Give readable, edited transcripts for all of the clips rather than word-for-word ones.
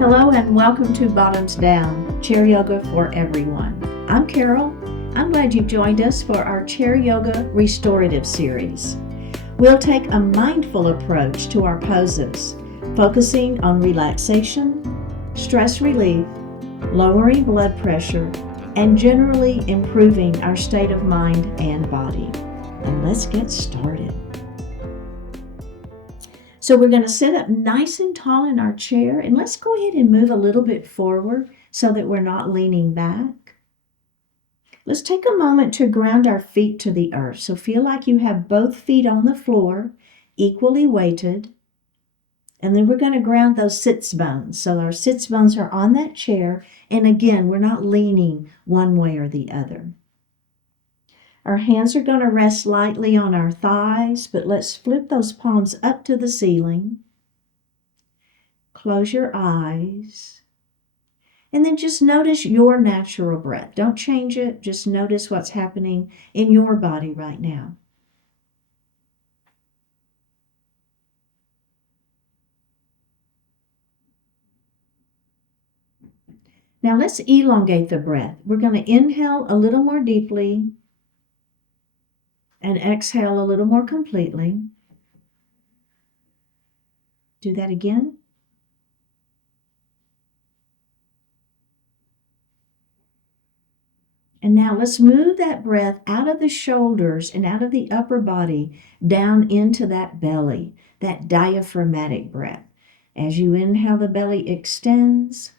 Hello and welcome to Bottoms Down, Chair Yoga for Everyone. I'm Carol. I'm glad you've joined us for our Chair Yoga Restorative series. We'll take a mindful approach to our poses, focusing on relaxation, stress relief, lowering blood pressure, and generally improving our state of mind and body. And let's get started. So we're going to sit up nice and tall in our chair, and let's go ahead and move a little bit forward so that we're not leaning back. Let's take a moment to ground our feet to the earth. So feel like you have both feet on the floor, equally weighted. And then we're going to ground those sits bones. So our sits bones are on that chair, and again, we're not leaning one way or the other. Our hands are going to rest lightly on our thighs, but let's flip those palms up to the ceiling. Close your eyes. And then just notice your natural breath. Don't change it. Just notice what's happening in your body right now. Now let's elongate the breath. We're going to inhale a little more deeply and exhale a little more completely. Do that again. And now let's move that breath out of the shoulders and out of the upper body down into that belly, that diaphragmatic breath. As you inhale, the belly extends.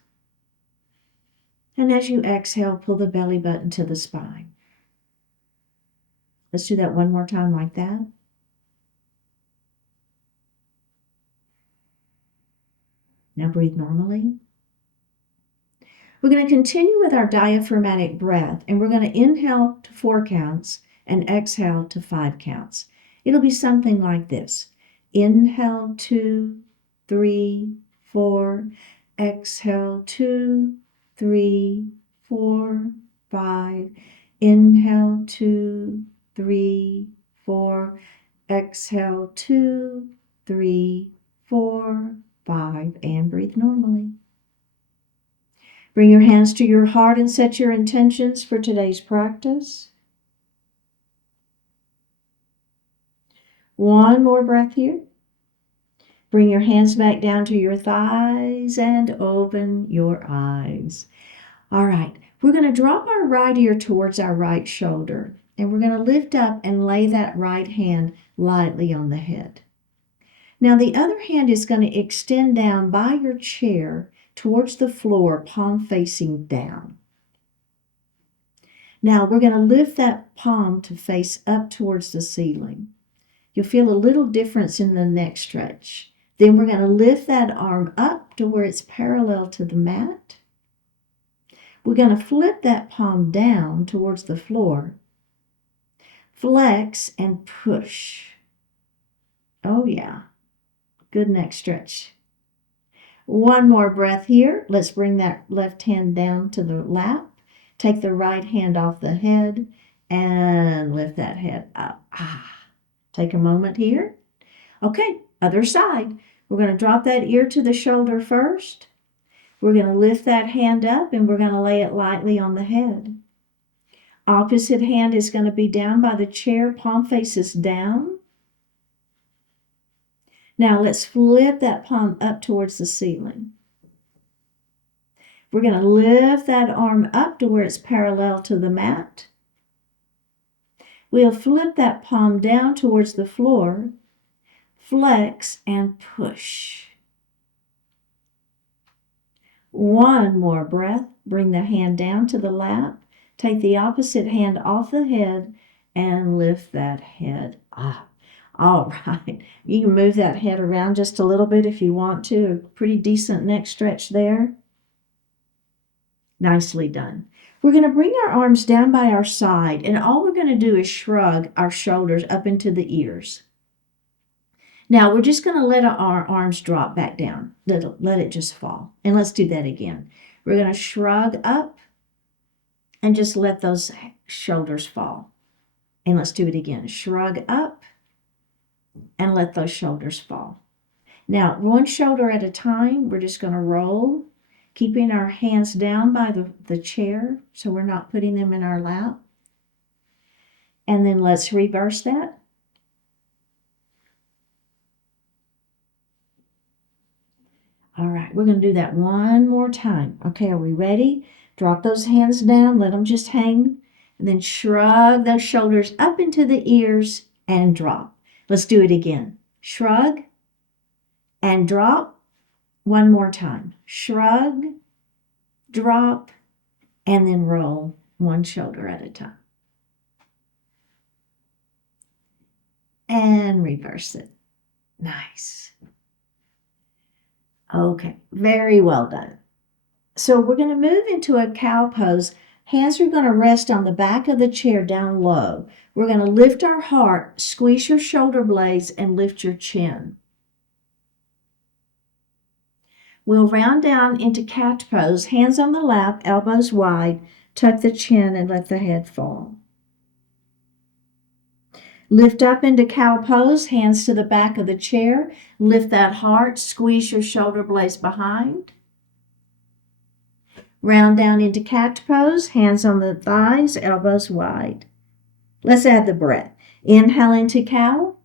And as you exhale, pull the belly button to the spine. Let's do that one more time like that. Now breathe normally. We're going to continue with our diaphragmatic breath, and we're going to inhale to 4 counts and exhale to 5 counts. It'll be something like this. Inhale 2, 3, 4. Exhale 2, 3, 4, 5. Inhale 2, 3, 4. Exhale 2, 3, 4, 5. And breathe normally. Bring your hands to your heart and set your intentions for today's practice. One more breath here. Bring your hands back down to your thighs and open your eyes. All right, we're going to drop our right ear towards our right shoulder, and we're going to lift up and lay that right hand lightly on the head. Now the other hand is going to extend down by your chair towards the floor, palm facing down. Now we're going to lift that palm to face up towards the ceiling. You'll feel a little difference in the neck stretch. Then we're going to lift that arm up to where it's parallel to the mat. We're going to flip that palm down towards the floor. Flex and push. Oh yeah, good neck stretch. One more breath here. Let's bring that left hand down to the lap. Take the right hand off the head and lift that head up. Take a moment here. Okay, other side. We're going to drop that ear to the shoulder first. We're going to lift that hand up and we're going to lay it lightly on the head. Opposite hand is going to be down by the chair, palm faces down. Now let's flip that palm up towards the ceiling. We're going to lift that arm up to where it's parallel to the mat. We'll flip that palm down towards the floor, flex and push. One more breath. Bring the hand down to the lap. Take the opposite hand off the head and lift that head up. All right, you can move that head around just a little bit if you want to. A pretty decent neck stretch there. Nicely done. We're going to bring our arms down by our side, and all we're going to do is shrug our shoulders up into the ears. Now we're just going to let our arms drop back down. Let it just fall. And let's do that again. We're going to shrug up and just let those shoulders fall. And let's do it again. Shrug up and let those shoulders fall. Now, one shoulder at a time, we're just going to roll keeping our hands down by the chair so we're not putting them in our lap. And then let's reverse that. All right, we're going to do that one more time. Okay, are we ready? Drop those hands down, let them just hang, and then shrug those shoulders up into the ears and drop. Let's do it again. Shrug and drop. One more time. Shrug, drop, and then roll one shoulder at a time. And reverse it. Nice. Okay, very well done. So we're going to move into a cow pose. Hands are going to rest on the back of the chair down low. We're going to lift our heart, squeeze your shoulder blades, and lift your chin. We'll round down into cat pose, hands on the lap, elbows wide, tuck the chin and let the head fall. Lift up into cow pose, hands to the back of the chair. Lift that heart, squeeze your shoulder blades behind. Round down into cat pose, hands on the thighs, elbows wide. Let's add the breath. Inhale into cow.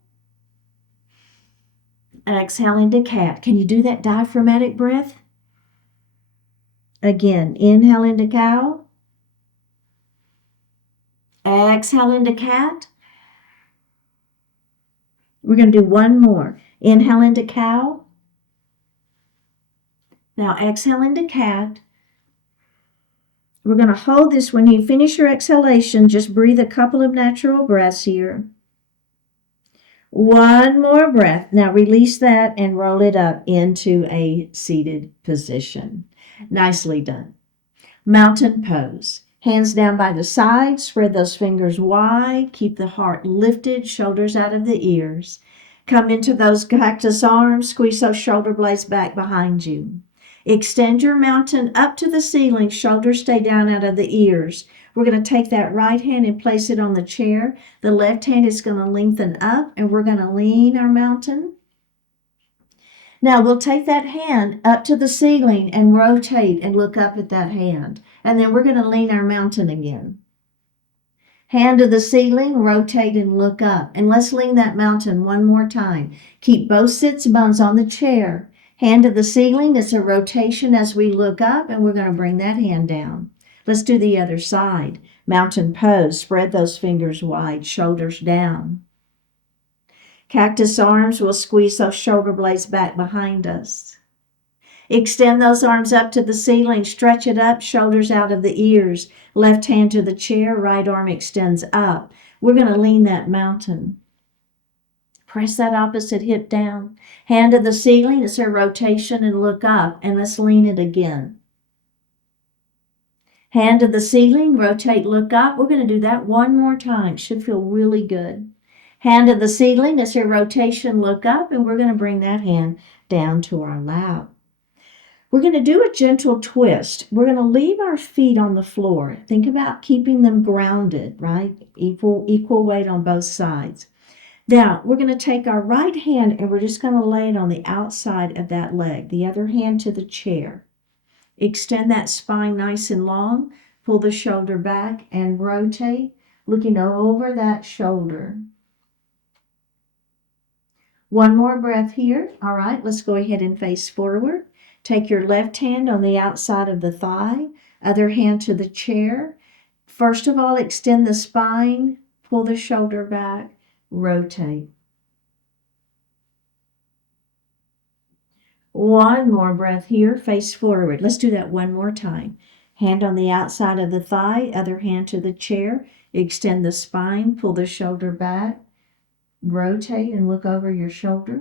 Exhale into cat. Can you do that diaphragmatic breath? Again, inhale into cow. Exhale into cat. We're going to do one more. Inhale into cow. Now exhale into cat. We're going to hold this. When you finish your exhalation, just breathe a couple of natural breaths here. One more breath. Now release that and roll it up into a seated position. Nicely done. Mountain pose. Hands down by the side, spread those fingers wide, keep the heart lifted, shoulders out of the ears. Come into those cactus arms, squeeze those shoulder blades back behind you. Extend your mountain up to the ceiling, shoulders stay down out of the ears. We're going to take that right hand and place it on the chair. The left hand is going to lengthen up, and we're going to lean our mountain. Now we'll take that hand up to the ceiling and rotate and look up at that hand. And then we're going to lean our mountain again. Hand to the ceiling, rotate and look up. And let's lean that mountain one more time. Keep both sits bones on the chair. Hand to the ceiling, it's a rotation as we look up, and we're going to bring that hand down. Let's do the other side. Mountain pose, spread those fingers wide, shoulders down. Cactus arms, we'll squeeze those shoulder blades back behind us. Extend those arms up to the ceiling, stretch it up, shoulders out of the ears. Left hand to the chair, right arm extends up. We're going to lean that mountain. Press that opposite hip down. Hand to the ceiling, it's a rotation and look up, and let's lean it again. Hand to the ceiling, rotate, look up. We're going to do that one more time. Should feel really good. Hand to the ceiling, it's a rotation, look up, and we're going to bring that hand down to our lap. We're going to do a gentle twist. We're going to leave our feet on the floor. Think about keeping them grounded, right? Equal weight on both sides. Now, we're going to take our right hand and we're just going to lay it on the outside of that leg. The other hand to the chair. Extend that spine nice and long. Pull the shoulder back and rotate, looking over that shoulder. One more breath here. All right, let's go ahead and face forward. Take your left hand on the outside of the thigh, other hand to the chair. First of all, extend the spine, pull the shoulder back, rotate. One more breath here, face forward. Let's do that one more time. Hand on the outside of the thigh, other hand to the chair. Extend the spine, pull the shoulder back, rotate and look over your shoulder.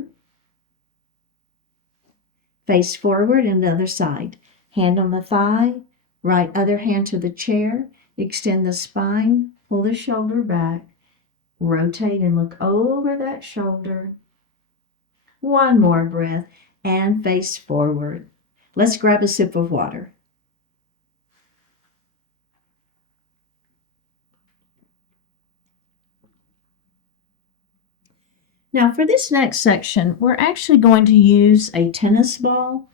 Face forward and the other side. Hand on the thigh, right other hand to the chair. Extend the spine, pull the shoulder back, rotate and look over that shoulder. One more breath and face forward. Let's grab a sip of water. Now for this next section, we're actually going to use a tennis ball.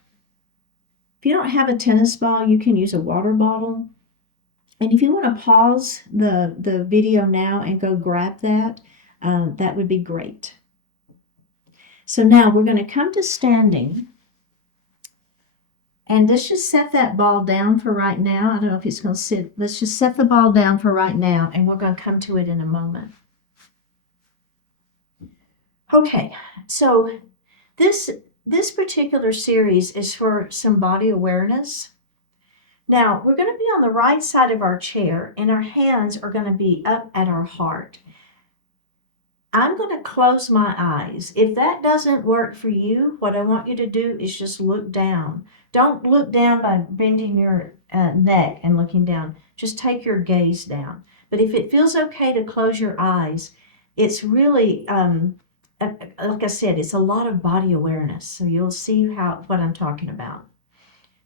If you don't have a tennis ball, you can use a water bottle. And if you want to pause the video now and go grab that, that would be great. So now we're going to come to standing. And let's just set that ball down for right now. I don't know if it's going to sit. Let's just set the ball down for right now, and we're going to come to it in a moment. Okay, so this particular series is for some body awareness. Now, we're going to be on the right side of our chair, and our hands are going to be up at our heart. I'm going to close my eyes. If that doesn't work for you, what I want you to do is just look down. Don't look down by bending your neck and looking down. Just take your gaze down. But if it feels okay to close your eyes, it's really, like I said, it's a lot of body awareness. So you'll see what I'm talking about.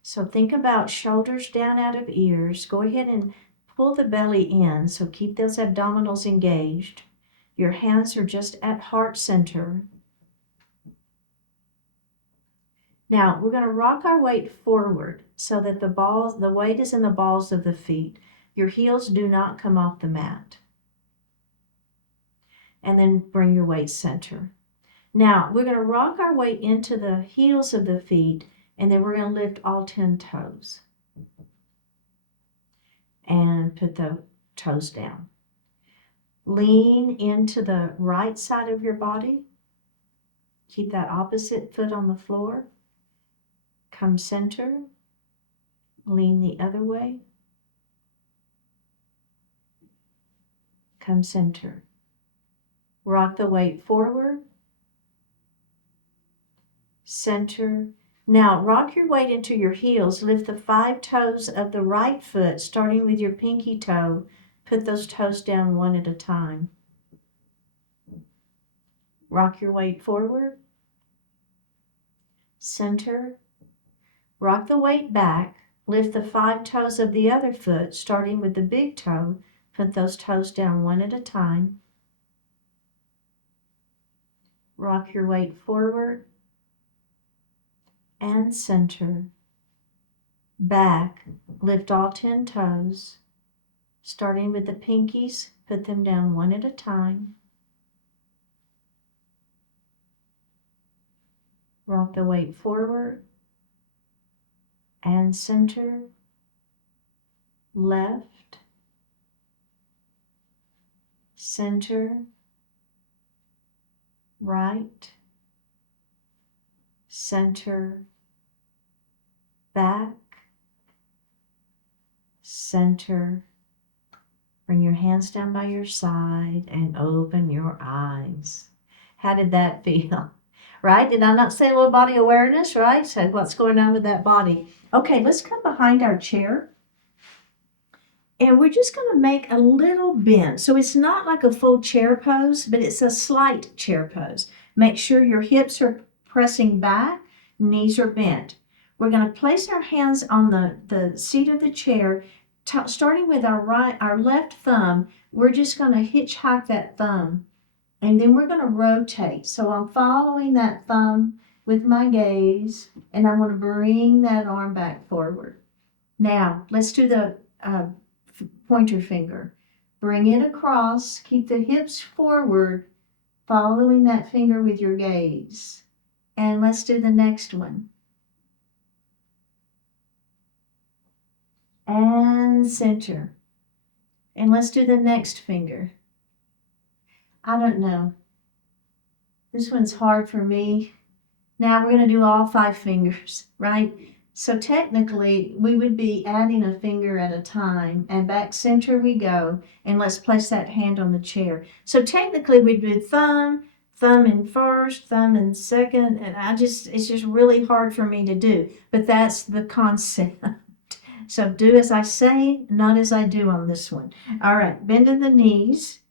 So think about shoulders down out of ears. Go ahead and pull the belly in. So keep those abdominals engaged. Your hands are just at heart center. Now, we're going to rock our weight forward so that the weight is in the balls of the feet. Your heels do not come off the mat. And then bring your weight center. Now, we're going to rock our weight into the heels of the feet, and then we're going to lift all 10 toes. And put the toes down. Lean into the right side of your body. Keep that opposite foot on the floor. Come center. Lean the other way. Come center. Rock the weight forward. Center. Now rock your weight into your heels. Lift the 5 toes of the right foot, starting with your pinky toe. Put those toes down one at a time. Rock your weight forward. Center. Rock the weight back. Lift the 5 toes of the other foot, starting with the big toe. Put those toes down one at a time. Rock your weight forward. And center. Back. Lift all 10 toes. Starting with the pinkies, put them down one at a time. Rock the weight forward and center, left, center, right, center, back, center. Bring your hands down by your side and open your eyes. How did that feel? Right? Did I not say a little body awareness, right? So what's going on with that body? Okay, let's come behind our chair. And we're just going to make a little bend. So it's not like a full chair pose, but it's a slight chair pose. Make sure your hips are pressing back, knees are bent. We're going to place our hands on the seat of the chair. Starting with our left thumb, we're just going to hitchhike that thumb, and then we're going to rotate. So I'm following that thumb with my gaze, and I'm going to bring that arm back forward. Now, let's do the pointer finger. Bring it across, keep the hips forward, following that finger with your gaze. And let's do the next one. And center. And let's do the next finger. I don't know. This one's hard for me. Now we're going to do all 5 fingers, right? So technically, we would be adding a finger at a time, and back center we go, and let's place that hand on the chair. So technically, we'd do thumb in first, thumb in second, and it's just really hard for me to do, but that's the concept. So do as I say, not as I do on this one. All right, bending the knees,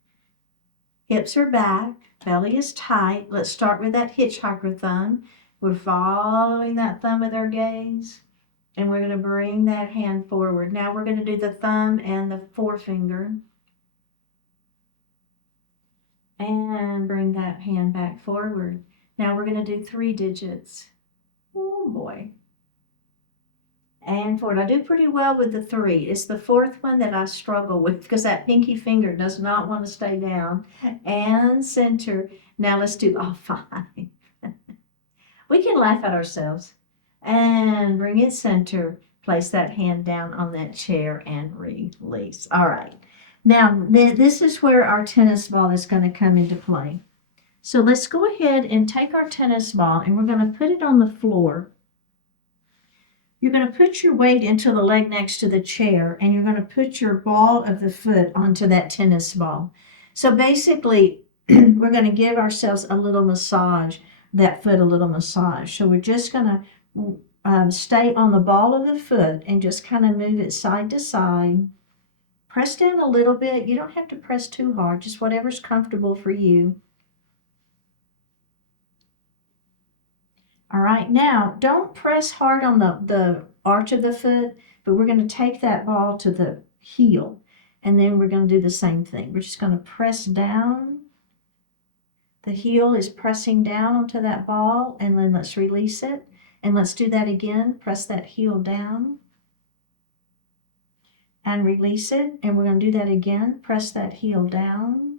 hips are back, belly is tight. Let's start with that hitchhiker thumb. We're following that thumb with our gaze, and we're going to bring that hand forward. Now we're going to do the thumb and the forefinger, and bring that hand back forward. Now we're going to do 3 digits. Oh boy. and forward. I do pretty well with the 3. It's the 4th one that I struggle with because that pinky finger does not want to stay down. And center. Now let's do all 5. We can laugh at ourselves. And bring it center. Place that hand down on that chair and release. All right. Now, this is where our tennis ball is going to come into play. So let's go ahead and take our tennis ball and we're going to put it on the floor. You're going to put your weight into the leg next to the chair and you're going to put your ball of the foot onto that tennis ball. So basically, we're going to give ourselves a little massage, that foot a little massage. So we're just going to stay on the ball of the foot and just kind of move it side to side. Press down a little bit. You don't have to press too hard, just whatever's comfortable for you. All right, now don't press hard on the arch of the foot, but we're going to take that ball to the heel, and then we're going to do the same thing. We're just going to press down. The heel is pressing down onto that ball, and then let's release it. And let's do that again. Press that heel down and release it, and we're going to do that again. Press that heel down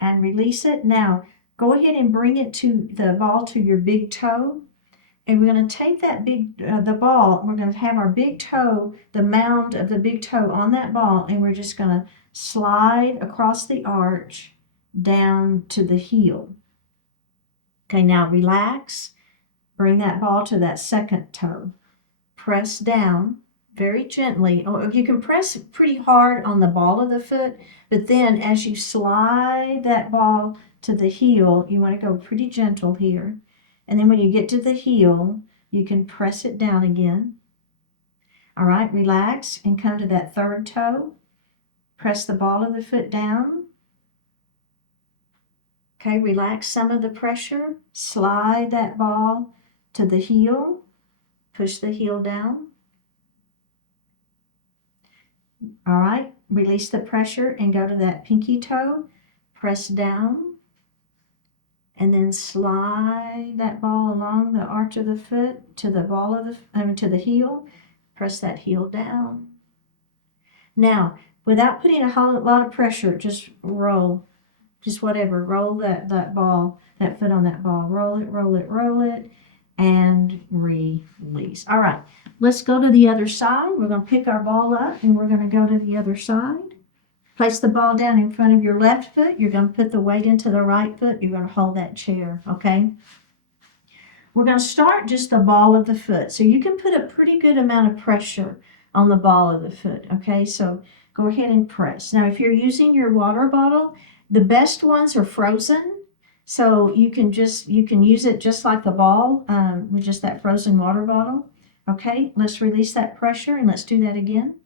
and release it. Now, go ahead and bring it to the ball to your big toe. And we're going to take that the ball, we're going to have our big toe, the mound of the big toe on that ball, and we're just going to slide across the arch down to the heel. Okay, now relax. Bring that ball to that second toe. Press down very gently. Or you can press pretty hard on the ball of the foot, but then as you slide that ball to the heel, you want to go pretty gentle here. And then when you get to the heel, you can press it down again. All right, relax and come to that third toe. Press the ball of the foot down. Okay, relax some of the pressure. Slide that ball to the heel. Push the heel down. All right, release the pressure and go to that pinky toe. Press down. And then slide that ball along the arch of the foot to the ball of to the heel. Press that heel down. Now, without putting a lot of pressure, just roll. Just whatever. Roll that ball, that foot on that ball. Roll it, roll it, roll it, and release. All right, let's go to the other side. We're going to pick our ball up and we're going to go to the other side. Place the ball down in front of your left foot. You're going to put the weight into the right foot. You're going to hold that chair, okay? We're going to start just the ball of the foot. So you can put a pretty good amount of pressure on the ball of the foot, okay? So go ahead and press. Now, if you're using your water bottle, the best ones are frozen. So you can use it just like the ball with just that frozen water bottle. Okay, let's release that pressure and let's do that again.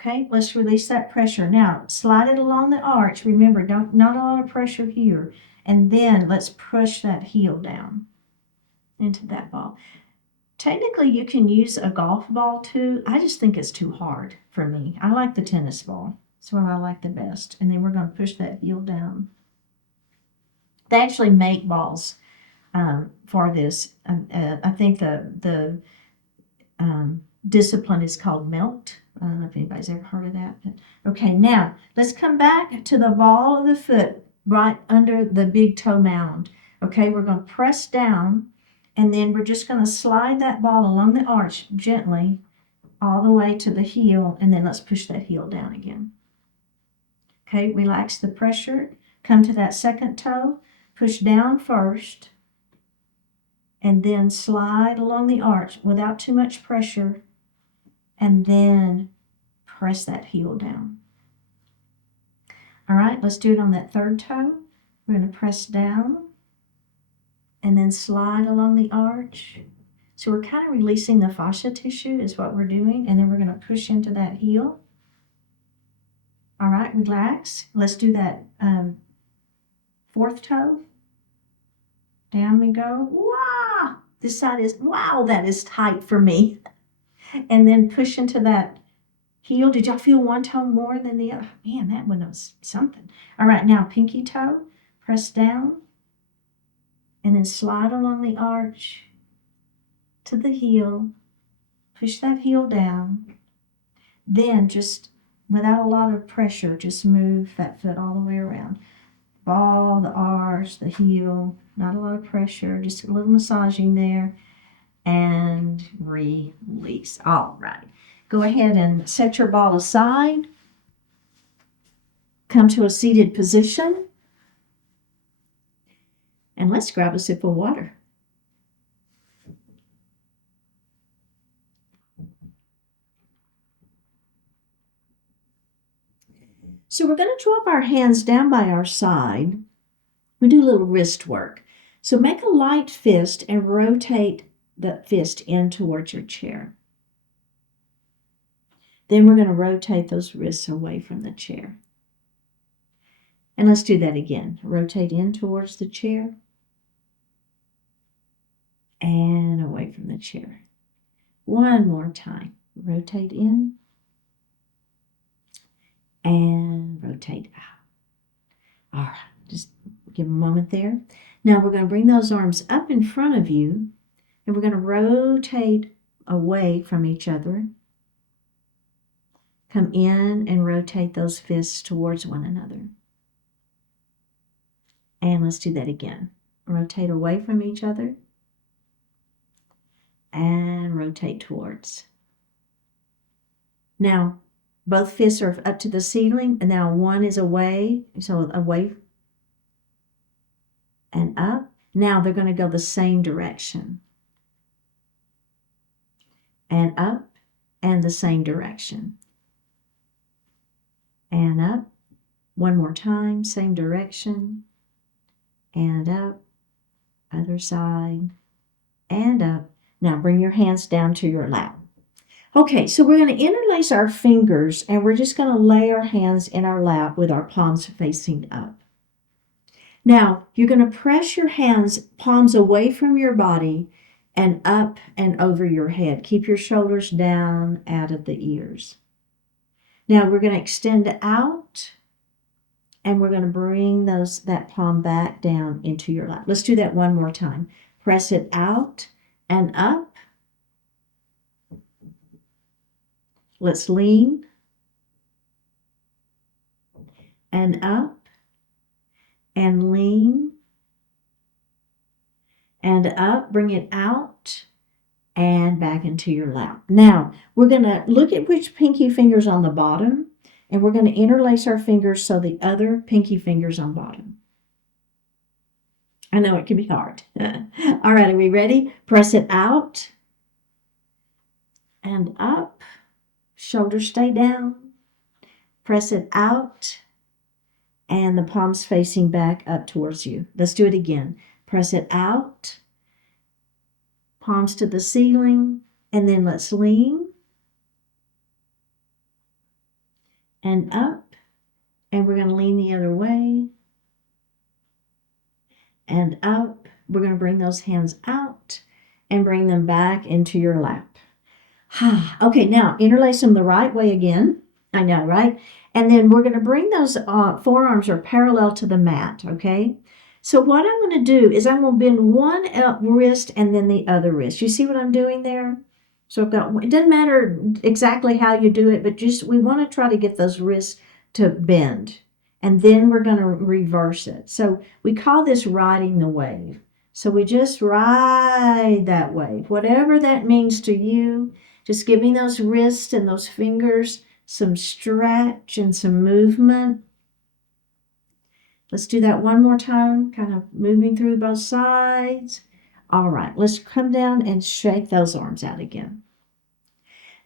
Okay, let's release that pressure. Now, slide it along the arch. Remember, not a lot of pressure here. And then let's push that heel down into that ball. Technically, you can use a golf ball too. I just think it's too hard for me. I like the tennis ball. That's what I like the best. And then we're going to push that heel down. They actually make balls for this. I think the discipline is called melt. I don't know if anybody's ever heard of that. But, okay, now let's come back to the ball of the foot right under the big toe mound. Okay, we're going to press down and then we're just going to slide that ball along the arch gently all the way to the heel, and then let's push that heel down again. Okay, relax the pressure. Come to that second toe, push down first, and then slide along the arch without too much pressure, and then press that heel down. All right, let's do it on that third toe. We're going to press down and then slide along the arch. So we're kind of releasing the fascia tissue is what we're doing, and then we're going to push into that heel. All right, relax. Let's do that fourth toe. Down we go. Wow! This side is, wow, that is tight for me. And then push into that heel. Did y'all feel one toe more than the other? Man, that one was something. All right, now pinky toe. Press down. And then then slide along the arch to the heel. Push that heel down. Then just without a lot of pressure, just move that foot all the way around. Ball, the arch, the heel, not a lot of pressure, just a little massaging there. And release. All right. Go ahead and set your ball aside. Come to a seated position. And let's grab a sip of water. So we're going to drop our hands down by our side. We do a little wrist work. So make a light fist and rotate the fist in towards your chair. Then we're going to rotate those wrists away from the chair. And let's do that again. Rotate in towards the chair and away from the chair. One more time. Rotate in and rotate out. All right, just give a moment there. Now we're going to bring those arms up in front of you, and we're going to rotate away from each other. Come in and rotate those fists towards one another. And let's do that again. Rotate away from each other and rotate towards. Now, both fists are up to the ceiling, and now one is away, so away and up. Now they're going to go the same direction. And up, and the same direction. And up. One more time, same direction. And up. Other side. And up. Now bring your hands down to your lap. Okay, so we're going to interlace our fingers, and we're just going to lay our hands in our lap with our palms facing up. Now, you're going to press your hands, palms away from your body and up and over your head. Keep your shoulders down out of the ears. Now, we're going to extend out, and we're going to bring that palm back down into your lap. Let's do that one more time. Press it out and up. Let's lean and up and lean and up. Bring it out and back into your lap. Now, we're going to look at which pinky finger's on the bottom, and we're going to interlace our fingers so the other pinky finger's on bottom. I know it can be hard. All right, are we ready? Press it out and up. Shoulders stay down. Press it out. And the palms facing back up towards you. Let's do it again. Press it out. Palms to the ceiling. And then let's lean. And up. And we're going to lean the other way. And up. We're going to bring those hands out and bring them back into your lap. Okay, now interlace them the right way again. I know, right? And then we're going to bring those forearms are parallel to the mat, okay? So what I'm going to do is I'm going to bend one wrist and then the other wrist. You see what I'm doing there? So I've got, it doesn't matter exactly how you do it, but just we want to try to get those wrists to bend. And then we're going to reverse it. So we call this riding the wave. So we just ride that wave, whatever that means to you. Just giving those wrists and those fingers some stretch and some movement. Let's do that one more time, kind of moving through both sides. All right, let's come down and shake those arms out again.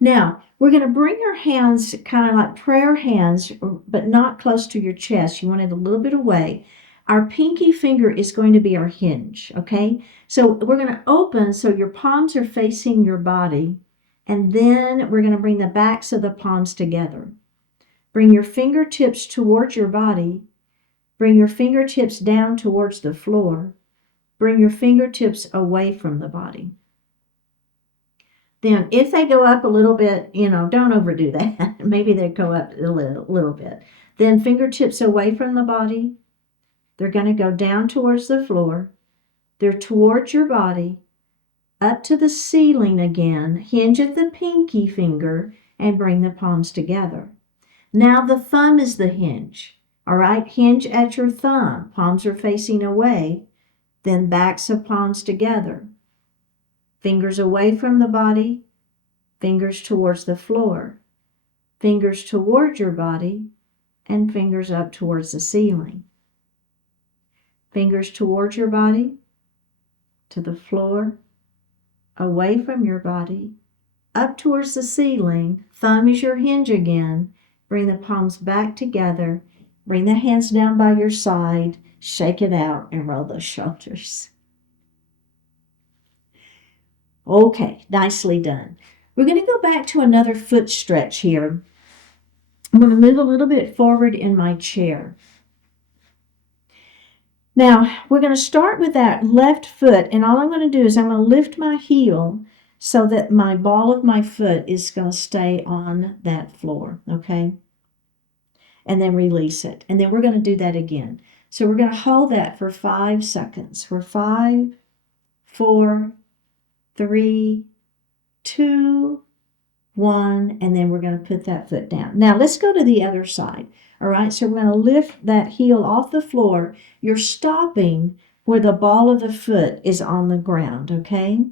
Now, we're going to bring our hands kind of like prayer hands, but not close to your chest. You want it a little bit away. Our pinky finger is going to be our hinge, okay? So we're going to open so your palms are facing your body. And then we're going to bring the backs of the palms together. Bring your fingertips towards your body. Bring your fingertips down towards the floor. Bring your fingertips away from the body. Then if they go up a little bit, don't overdo that. Maybe they go up a little bit. Then fingertips away from the body. They're going to go down towards the floor. They're towards your body, up to the ceiling again. Hinge at the pinky finger and bring the palms together. Now the thumb is the hinge. All right, hinge at your thumb. Palms are facing away. Then backs of palms together. Fingers away from the body. Fingers towards the floor. Fingers towards your body. And fingers up towards the ceiling. Fingers towards your body, to the floor, away from your body, up towards the ceiling. Thumb is your hinge again. Bring the palms back together. Bring the hands down by your side. Shake it out and roll those shoulders. Okay, nicely done. We're going to go back to another foot stretch here. I'm going to move a little bit forward in my chair. Now, we're going to start with that left foot, and all I'm going to do is I'm going to lift my heel so that my ball of my foot is going to stay on that floor, okay? And then release it. And then we're going to do that again. So we're going to hold that for 5 seconds. For 5, 4, 3, 2, 1, and then we're going to put that foot down. Now, let's go to the other side. All right, so we're going to lift that heel off the floor. You're stopping where the ball of the foot is on the ground, okay?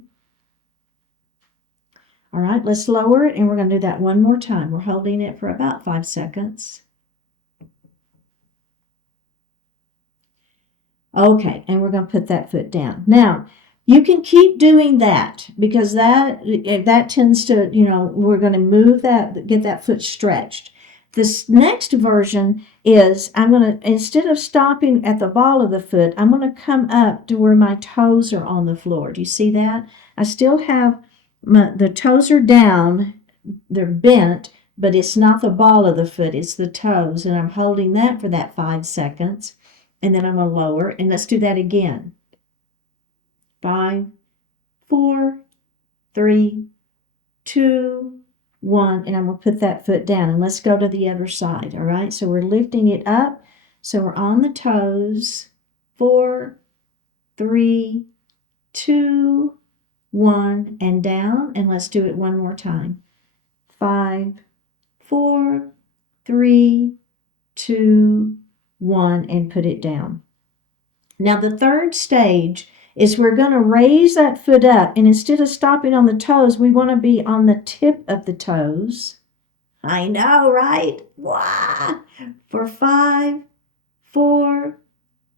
All right, let's lower it, and we're going to do that one more time. We're holding it for about 5 seconds. Okay, and we're going to put that foot down. Now, you can keep doing that because that tends to, we're going to move that, get that foot stretched. This next version is I'm going to, instead of stopping at the ball of the foot, I'm going to come up to where my toes are on the floor. Do you see that? I still have the toes are down, they're bent, but it's not the ball of the foot, it's the toes. And I'm holding that for that 5 seconds. And then I'm going to lower, and let's do that again. 5, 4, 3, 2, 1, and I'm going to put that foot down, and let's go to the other side, all right? So we're lifting it up, so we're on the toes. 4, 3, 2, 1, and down, and let's do it one more time. 5, 4, 3, 2, 1, and put it down. Now the third stage is we're going to raise that foot up, and instead of stopping on the toes, we want to be on the tip of the toes. I know, right? Wow. For 5, 4,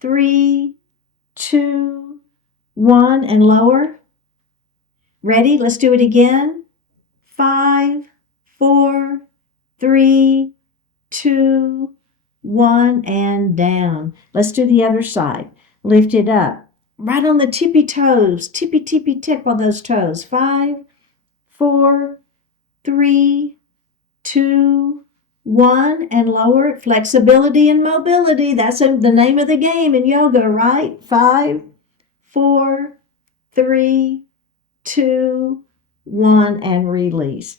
3, 2, 1, and lower. Ready? Let's do it again. 5, 4, 3, 2, 1, and down. Let's do the other side. Lift it up. Right on the tippy toes. Tippy tip on those toes. 5, 4, 3, 2, 1, and lower it. Flexibility and mobility. That's the name of the game in yoga, right? 5, 4, 3, 2, 1, and release.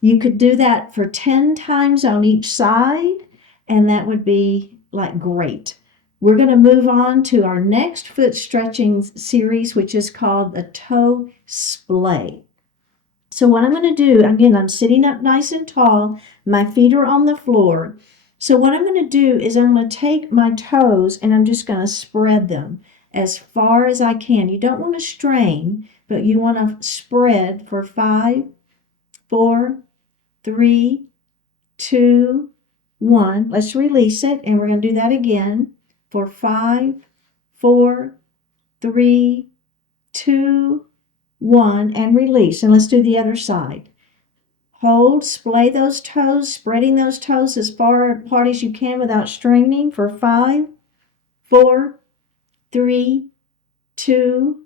You could do that for 10 times on each side, and that would be like great. We're going to move on to our next foot stretching series, which is called the toe splay. So what I'm going to do, again, I'm sitting up nice and tall. My feet are on the floor. So what I'm going to do is I'm going to take my toes and I'm just going to spread them as far as I can. You don't want to strain, but you want to spread for 5, 4, 3, 2, 1. Let's release it, and we're going to do that again for 5, 4, 3, 2, 1, and release. And let's do the other side. Hold, splay those toes, spreading those toes as far apart as you can without straining for 5, 4, 3, 2,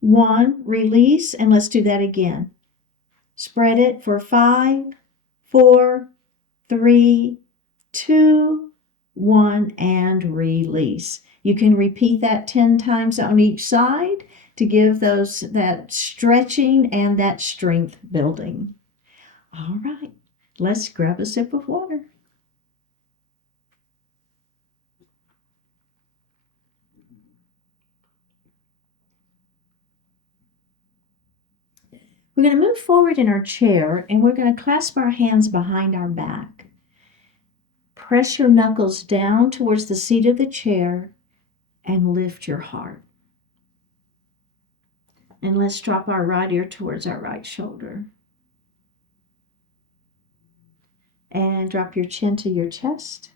1. Release, and let's do that again. Spread it for 5, 4, 3, 2, 1, and release. You can repeat that 10 times on each side to give that stretching and that strength building. All right, let's grab a sip of water. We're going to move forward in our chair, and we're going to clasp our hands behind our back. Press your knuckles down towards the seat of the chair and lift your heart. And let's drop our right ear towards our right shoulder. And drop your chin to your chest.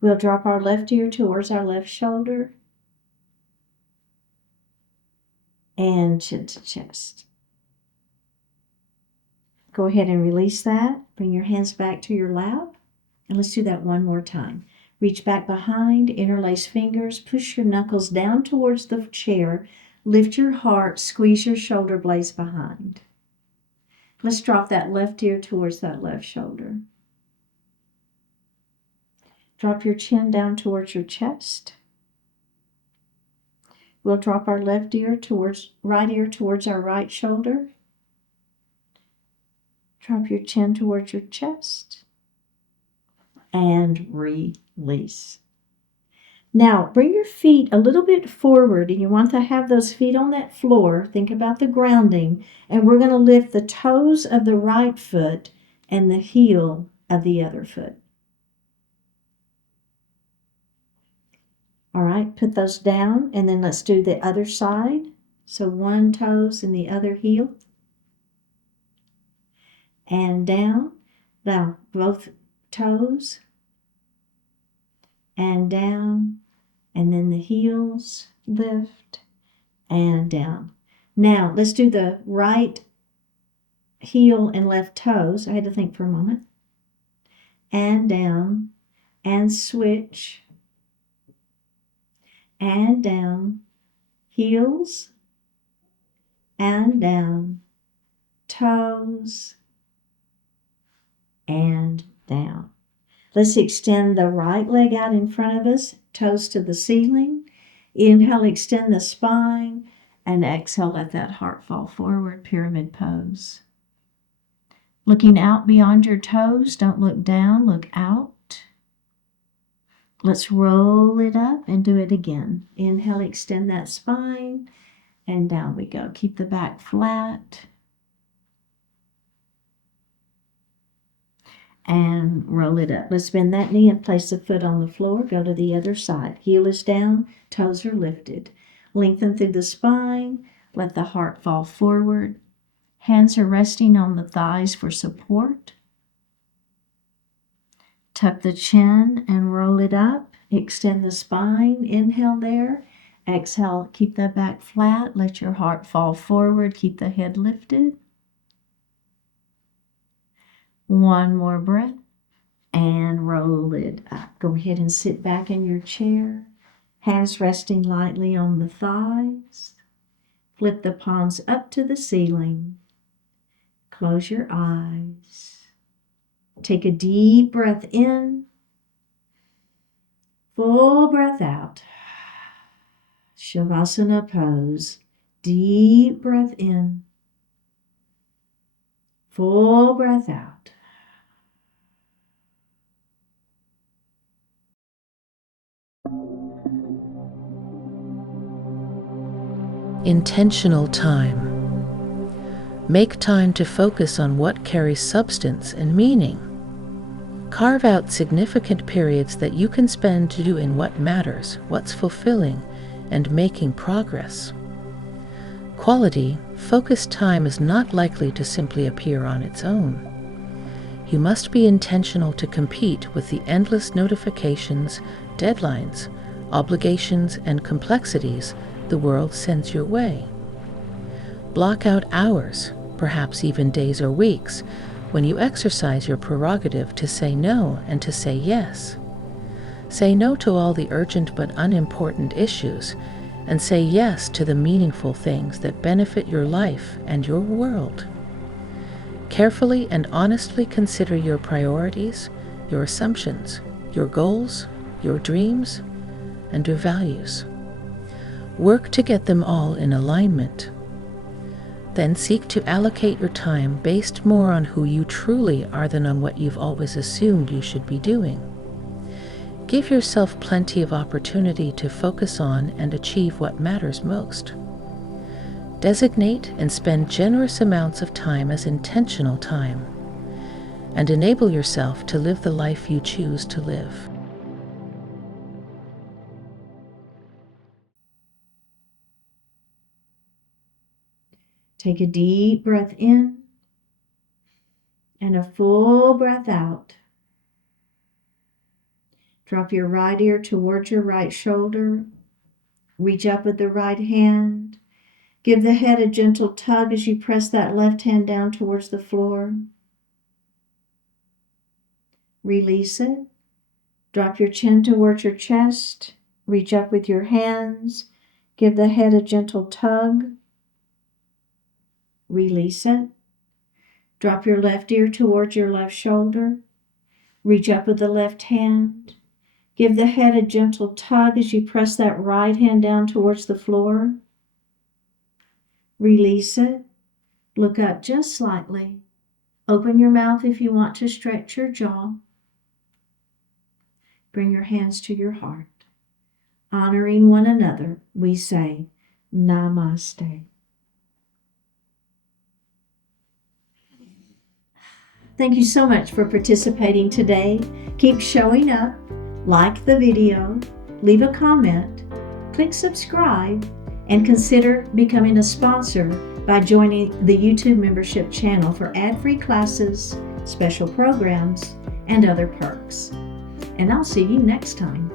We'll drop our left ear towards our left shoulder. And chin to chest. Go ahead and release that. Bring your hands back to your lap. And let's do that one more time. Reach back behind, interlace fingers, push your knuckles down towards the chair, lift your heart, squeeze your shoulder blades behind. Let's drop that left ear towards that left shoulder. Drop your chin down towards your chest. We'll drop our left ear towards right ear towards our right shoulder. Drop your chin towards your chest. And release. Now, bring your feet a little bit forward, and you want to have those feet on that floor. Think about the grounding, and we're going to lift the toes of the right foot and the heel of the other foot. All right, put those down, and then let's do the other side. So one toes and the other heel. And down. Now, both toes. And down. And then the heels lift and down. Now, let's do the right heel and left toes. I had to think for a moment. And down. And switch. And down, heels, and down, toes, and down. Let's extend the right leg out in front of us, toes to the ceiling. Inhale, extend the spine, and exhale, let that heart fall forward, pyramid pose. Looking out beyond your toes, don't look down, look out. Let's roll it up and do it again. Inhale, extend that spine, and down we go. Keep the back flat. And roll it up. Let's bend that knee and place the foot on the floor. Go to the other side. Heel is down, toes are lifted. Lengthen through the spine. Let the heart fall forward. Hands are resting on the thighs for support. Tuck the chin and roll it up. Extend the spine. Inhale there. Exhale, keep the back flat. Let your heart fall forward. Keep the head lifted. One more breath. And roll it up. Go ahead and sit back in your chair. Hands resting lightly on the thighs. Flip the palms up to the ceiling. Close your eyes. Take a deep breath in, full breath out. Shavasana pose. Deep breath in, full breath out. Intentional time. Make time to focus on what carries substance and meaning. Carve out significant periods that you can spend doing what matters, what's fulfilling, and making progress. Quality, focused time is not likely to simply appear on its own. You must be intentional to compete with the endless notifications, deadlines, obligations, and complexities the world sends your way. Block out hours, perhaps even days or weeks, when you exercise your prerogative to say no and to say yes. Say no to all the urgent but unimportant issues, and say yes to the meaningful things that benefit your life and your world. Carefully and honestly consider your priorities, your assumptions, your goals, your dreams, and your values. Work to get them all in alignment. Then seek to allocate your time based more on who you truly are than on what you've always assumed you should be doing. Give yourself plenty of opportunity to focus on and achieve what matters most. Designate and spend generous amounts of time as intentional time, and enable yourself to live the life you choose to live. Take a deep breath in and a full breath out. Drop your right ear towards your right shoulder. Reach up with the right hand. Give the head a gentle tug as you press that left hand down towards the floor. Release it. Drop your chin towards your chest. Reach up with your hands. Give the head a gentle tug. Release it. Drop your left ear towards your left shoulder. Reach up with the left hand. Give the head a gentle tug as you press that right hand down towards the floor. Release it. Look up just slightly. Open your mouth if you want to stretch your jaw. Bring your hands to your heart. Honoring one another, we say, Namaste. Thank you so much for participating today. Keep showing up, like the video, leave a comment, click subscribe, and consider becoming a sponsor by joining the YouTube membership channel for ad-free classes, special programs, and other perks. And I'll see you next time.